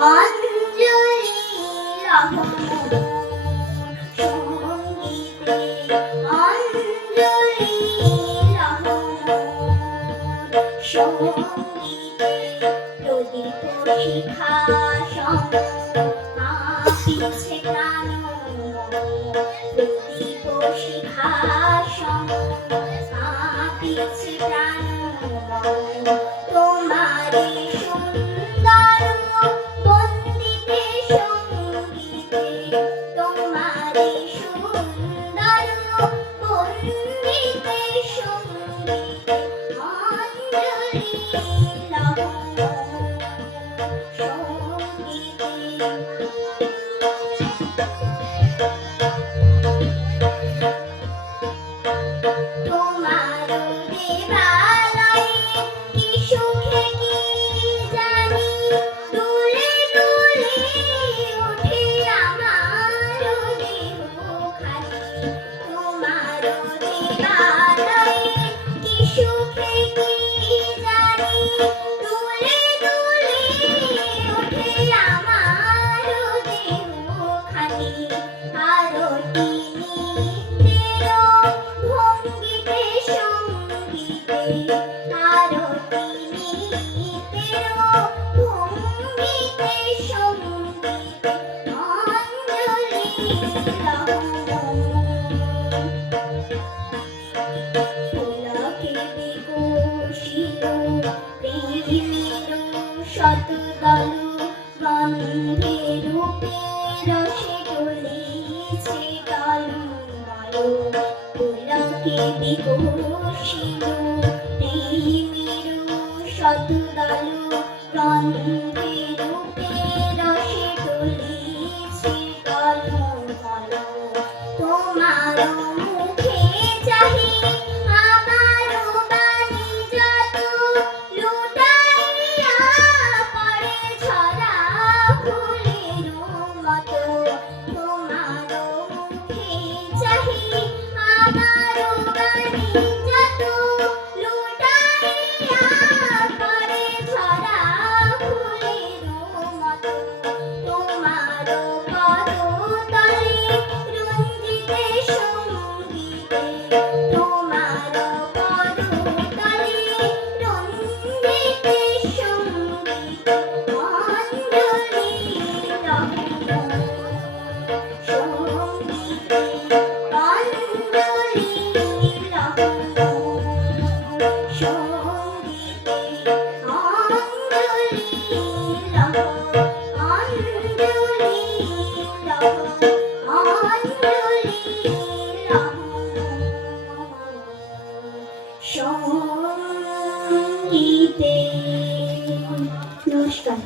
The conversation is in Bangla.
অঞ্জলি লহো সঙ্গীতে অঞ্জলি লহো সঙ্গীতে প্রদীপ শিখা কাঁপিছে প্রাণ প্রদীপ শিখা কাঁপিছে প্রাণ তোমারে সুন্দর বন্দিতে সঙ্গীতে তোমারে সুন্দর বন্দিতে সঙ্গীতে অঞ্জলি লহো তোমার দেবালয়ে কি সুখে কি জানি দুলে দুলে ওঠে আমার দেহখানি তোমার দেবালয়ে কি সুখে কি জানি দুলে দুলে ওঠে আমার দেহখানি আরতি ভঙ্গিতে সঙ্গীতে আরতি ভঙ্গিতে সঙ্গীতে অঞ্জলি পুলকে বিকশিত প্রেমের শতদল গন্ধে রূপে রসে ঢলেছে তন্ময় পুলকে বিকশিত প্রেমের শতদল গন্ধে রূপে রসে ঢলেছে তন্ময় তোমার মুখে চাহি আমার বাণী যত লুটাইয়া পড়ে ঝরা ফুলের মতো তোমার মুখে চাহি আমার বাণী যত লুটাইয়া পড়ে ঝরা ফুলের মতো তোমার পদতলে রঞ্জিতে সঙ্গীতে তোমার পদতলে রঞ্জিতে সঙ্গীতে অঞ্জলি লহো সঙ্গীতে অঞ্জলি লহো সঙ্গীতে অঞ্জলি লহো অঞ্জলি লহো অঞ্জলি লহো সঙ্গীতে। নমস্কার।